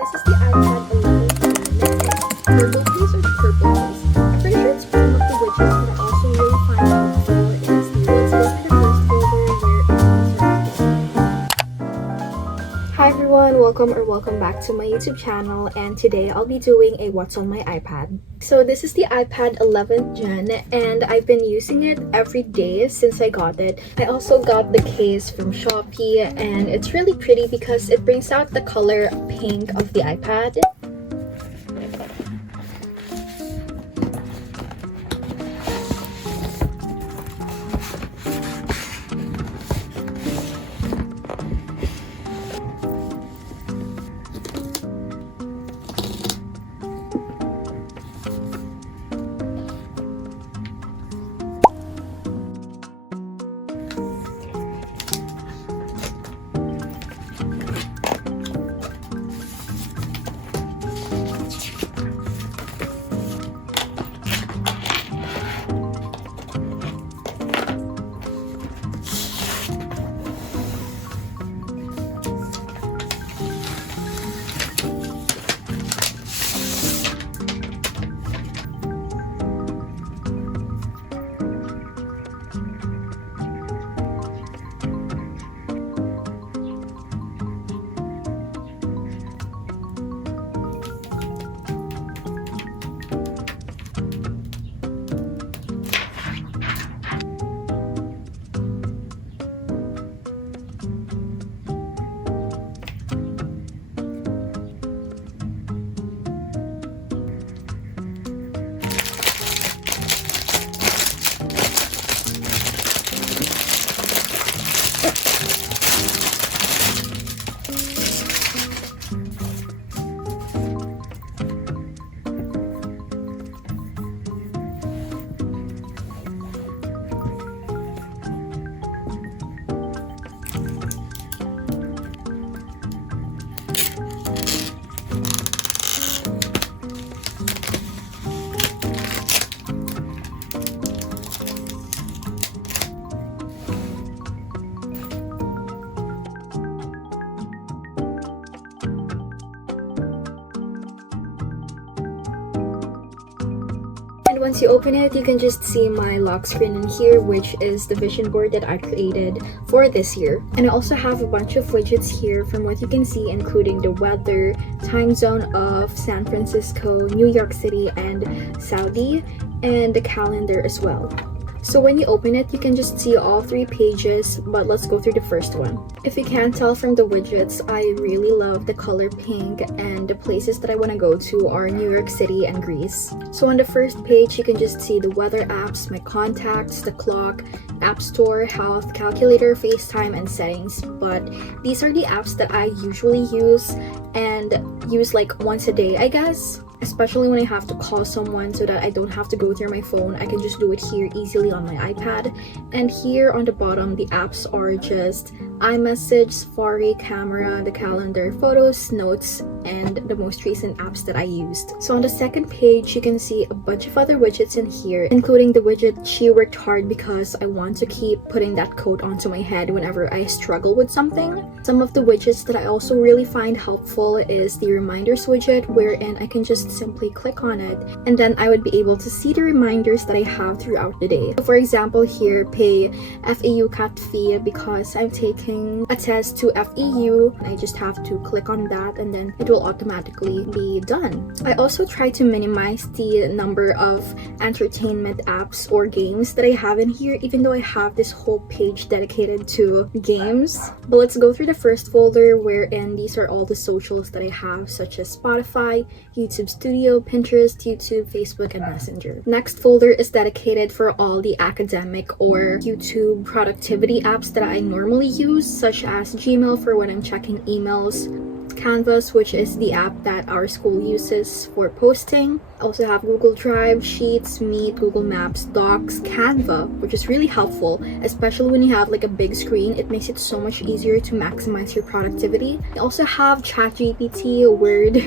this is the iPad 11 purple case or purple case. I'm pretty sure it's one of the widgets that I also really find helpful is the let's go to the first folder. Hi everyone, welcome back to my YouTube channel, and today I'll be doing a what's on my iPad. So this is the iPad 11 Gen and I've been using it every day since I got it. I also got the case from Shopee and it's really pretty because it brings out the color pink of the iPad. And once you open it, you can just see my lock screen in here, which is the vision board that I created for this year. And I also have a bunch of widgets here from what you can see, including the weather, time zone of San Francisco, New York City, and Saudi, and the calendar as well. So when you open it, you can just see all 3 pages, but let's go through the first one. If you can't tell from the widgets, I really love the color pink, and the places that I want to go to are New York City and Greece. So on the first page, you can just see the weather apps, my contacts, the clock, App Store, health, calculator, FaceTime, and settings. But these are the apps that I usually use and use like once a day, I guess. Especially when I have to call someone so that I don't have to go through my phone. I can just do it here easily on my iPad. And here on the bottom, the apps are just iMessage, Safari, Camera, the calendar, photos, notes, and the most recent apps that I used. So on the second page, you can see a bunch of other widgets in here, including the widget She Worked Hard, because I want to keep putting that quote onto my head whenever I struggle with something. Some of the widgets that I also really find helpful is the reminders widget, wherein I can just simply click on it and then I would be able to see the reminders that I have throughout the day. So for example, here, pay FEU cut fee because I'm taking a test to FEU. I just have to click on that and then it will automatically be done. I also try to minimize the number of entertainment apps or games that I have in here, even though I have this whole page dedicated to games. But let's go through the first folder, wherein these are all the socials that I have, such as Spotify, YouTube Studio, Pinterest, YouTube, Facebook, and Messenger. Next folder is dedicated for all the academic or YouTube productivity apps that I normally use, such as Gmail for when I'm checking emails, Canvas, which is the app that our school uses for posting. I also have Google Drive, Sheets, Meet, Google Maps, Docs, Canva, which is really helpful, especially when you have like a big screen. It makes it so much easier to maximize your productivity. I also have ChatGPT, Word,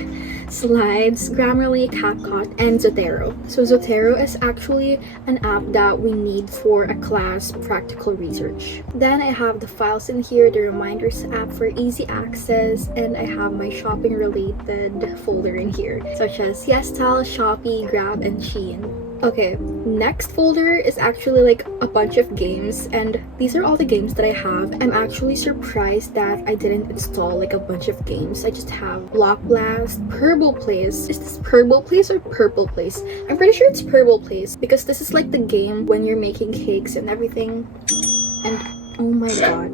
Slides, Grammarly, CapCut, and Zotero. So Zotero is actually an app that we need for a class practical research. Then I have the files in here, the reminders app for easy access, and I have my shopping related folder in here, such as yesstyle, Shopee, Grab, and Shein. Okay, next folder is actually like a bunch of games, and these are all the games that I have. I'm actually surprised that I didn't install like a bunch of games. I just have Block Blast, Purple Place. Is this Purple Place or Purple Place? I'm pretty sure it's Purple Place because this is like the game when you're making cakes and everything. And oh my god.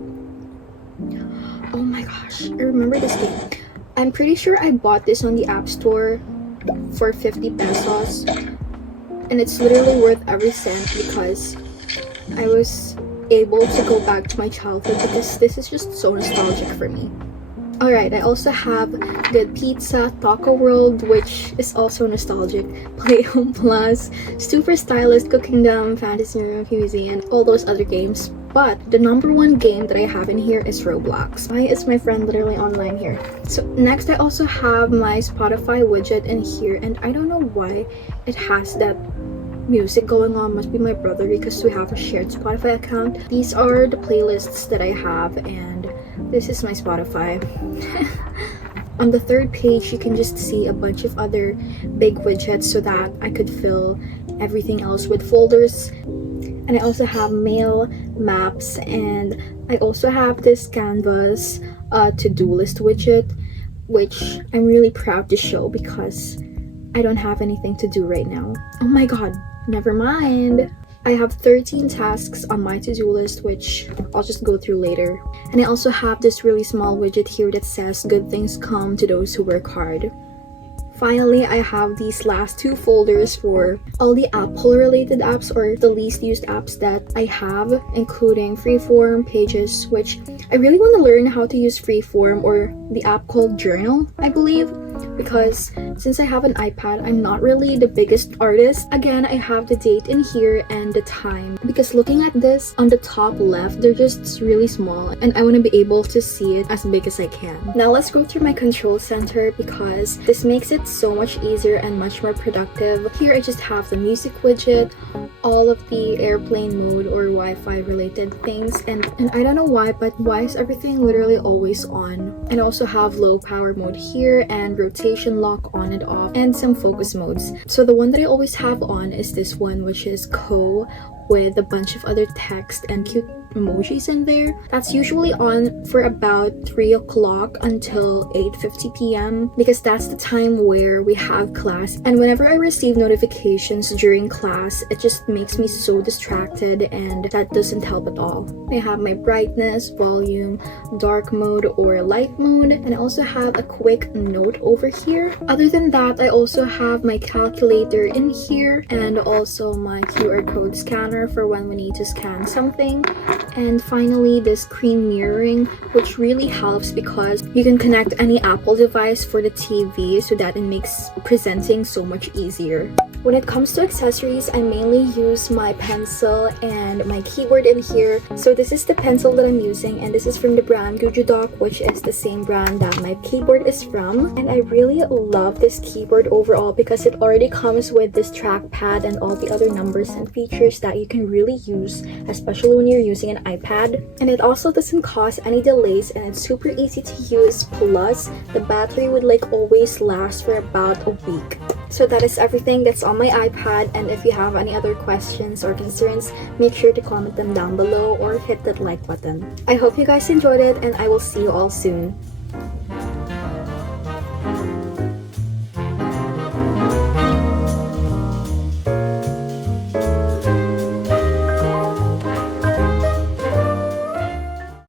Oh my gosh, I remember this game. I'm pretty sure I bought this on the App Store for 50 pesos. And it's literally worth every cent because I was able to go back to my childhood because this is just so nostalgic for me. Alright, I also have Good Pizza, Taco World, which is also nostalgic, Play Home Plus, Super Stylist, Cooking Dumb, Fantasy Room, PVZ, and all those other games. But the number one game that I have in here is Roblox. Why is my friend literally online here? So next I also have my Spotify widget in here, and I don't know why it has that music going on. Must be my brother because we have a shared Spotify account. These are the playlists that I have, and this is my Spotify. On the third page, you can just see a bunch of other big widgets so that I could fill everything else with folders. And I also have mail, maps, and I also have this Canvas to-do list widget, which I'm really proud to show because I don't have anything to do right now. Oh my god, never mind. I have 13 tasks on my to-do list, which I'll just go through later. And I also have this really small widget here that says good things come to those who work hard. Finally, I have these last two folders for all the Apple related apps or the least used apps that I have, including Freeform, Pages, which I really want to learn how to use Freeform or the app called Journal, I believe. Because since I have an iPad, I'm not really the biggest artist. Again, I have the date in here and the time. Because looking at this on the top left, they're just really small and I want to be able to see it as big as I can. Now let's go through my control center because this makes it so much easier and much more productive. Here I just have the music widget, all of the airplane mode or Wi-Fi related things, and I don't know why, but why is everything literally always on? And I also have low power mode here and rotation lock on and off and some focus modes. So the one that I always have on is this one, which is Co, with a bunch of other text and cute emojis in there. That's usually on for about 3 o'clock until 8:50 p.m. because that's the time where we have class, and whenever I receive notifications during class, it just makes me so distracted and that doesn't help at all. I have my brightness, volume, dark mode or light mode, and I also have a quick note over here. Other than that, I also have my calculator in here and also my QR code scanner for when we need to scan something. And finally, the screen mirroring, which really helps because you can connect any Apple device for the TV so that it makes presenting so much easier. When it comes to accessories, I mainly use my pencil and my keyboard in here. So this is the pencil that I'm using, and this is from the brand Gujudoc, which is the same brand that my keyboard is from. And I really love this keyboard overall because it already comes with this trackpad and all the other numbers and features that you can really use, especially when you're using an iPad. And it also doesn't cause any delays and it's super easy to use, plus the battery would like always last for about a week. So that is everything that's on my iPad, and if you have any other questions or concerns, make sure to comment them down below or hit that like button. I hope you guys enjoyed it, and I will see you all soon.